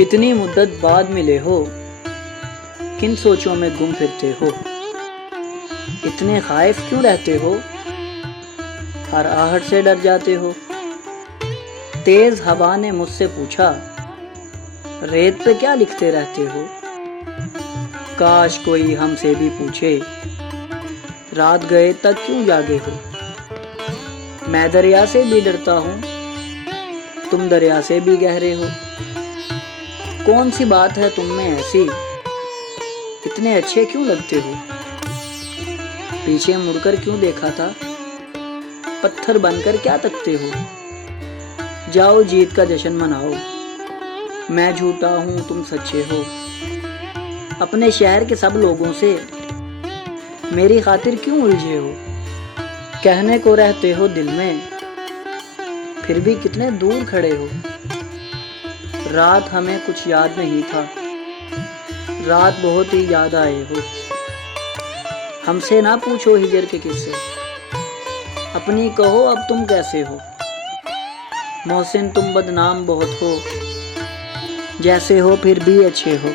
इतनी मुद्दत बाद मिले हो, किन सोचों में गुम फिरते हो। इतने खाइफ क्यों रहते हो, हर आहट से डर जाते हो। तेज हवा ने मुझसे पूछा, रेत पे क्या लिखते रहते हो। काश कोई हमसे भी पूछे, रात गए तक क्यों जागे हो। मैं दरिया से भी डरता हूँ, तुम दरिया से भी गहरे हो। कौन सी बात है तुम में ऐसी, इतने अच्छे क्यों लगते हो। पीछे मुड़कर क्यों देखा था, पत्थर बनकर क्या तकते हो। जाओ जीत का जश्न मनाओ, मैं झूठा हूँ तुम सच्चे हो। अपने शहर के सब लोगों से मेरी खातिर क्यों उलझे हो। कहने को रहते हो दिल में, फिर भी कितने दूर खड़े हो। रात हमें कुछ याद नहीं था, रात बहुत ही याद आए हो। हमसे ना पूछो हिजर के किस्से, अपनी कहो अब तुम कैसे हो। मोहसिन तुम बदनाम बहुत हो, जैसे हो फिर भी अच्छे हो।